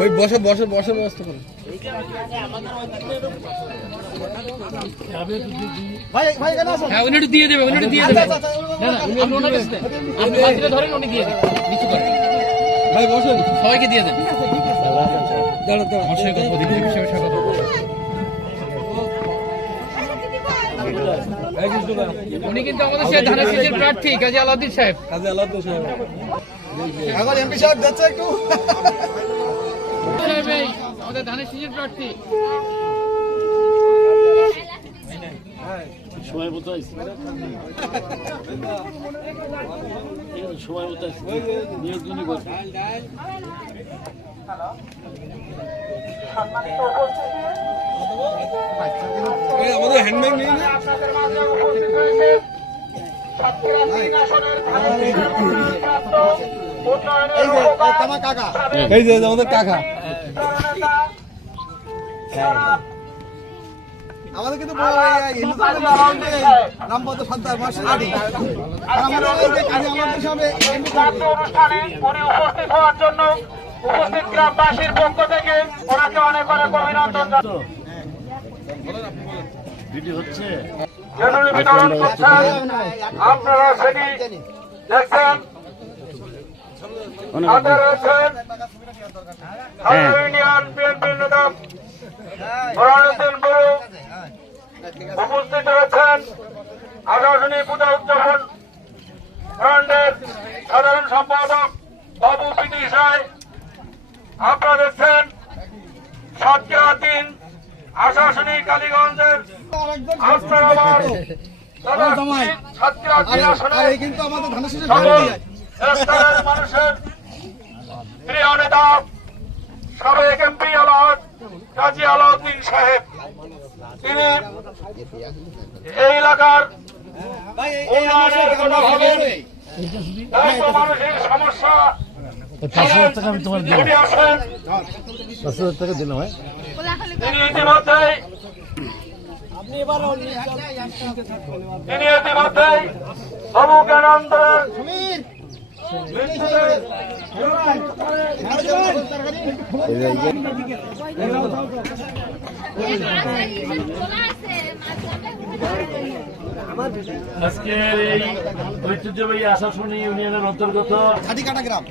ওই বসে বসে বসে ব্যবস্থা করো। হ্যাঁ উনি একটু দিয়ে দেবে, উনি একটু দিয়ে দেবে। না না আপনি ওনাকে দেন, আপনি বাকিটা ধরেন, উনি দিয়ে দেবেন নিচু করেন। ভাই বসেন, সবাইকে দিয়ে দেন। দাঁড়া দাঁড়া। আমার সঙ্গে কথা বলি, বিষয়ে কথা বলি। উনি কিন্তু আমাদের সেই ধানের শীষের প্রার্থী কাজী আলাউদ্দিন সাহেব। কাজী আলাউদ্দিন সাহেব এখন এমপি সাহেব যাচ্ছে একটু। আমাদের ধানের শীষের প্রার্থী সময় মতো আসছে, সময় মতো আসছে, নিয়োগজনই করছে। আমাদের হ্যান্ডব্যাগ নেই না? এই যে আমাদের কাকা, আমাদের কিন্তু নাম বলতে সন্তান মাসের আগে উপস্থিত হওয়ার জন্য উপস্থিত গ্রামবাসীর পক্ষ থেকে ওনাকে অনেক অনেক অভিনন্দন হচ্ছে বিতরণ করছেন। আপনারা সেটি দেখছেন, হাতে রয়েছেন ইউনিয়ন বিএনপির নেতা বুরহানুদ্দিন গুরু, উপস্থিত রয়েছেন আকাশনী পূজা উদযাপন ফ্রন্টের সাধারণ সম্পাদক বাবু পিটি সাহেব। আপনারা দেখছেন সাতক্ষীরা ৩ আশাশুনি কালীগঞ্জের আস্তারাবাদ সাতক্ষীরা ৩ আসনের কিন্তু আমাদের ধানের শীষের সকল স্তরের মানুষের প্রিয় নেতা সাবেক এমপি কাজী আলাউদ্দিন সাহেব। তিনি এই এলাকার উন্নয়নের কোনোভাবে মানুষের সমস্যা আমি তোমার দিলাম, উঠে আসেন। ৫,০০০ টাকা দিলাম। তিনি ইতিমধ্যেই বাবু জ্ঞানানন্দের আজকের এই ঐতিহ্যবাহী আশাশুনি ইউনিয়নের অন্তর্গত ছাটিকাটা গ্রাম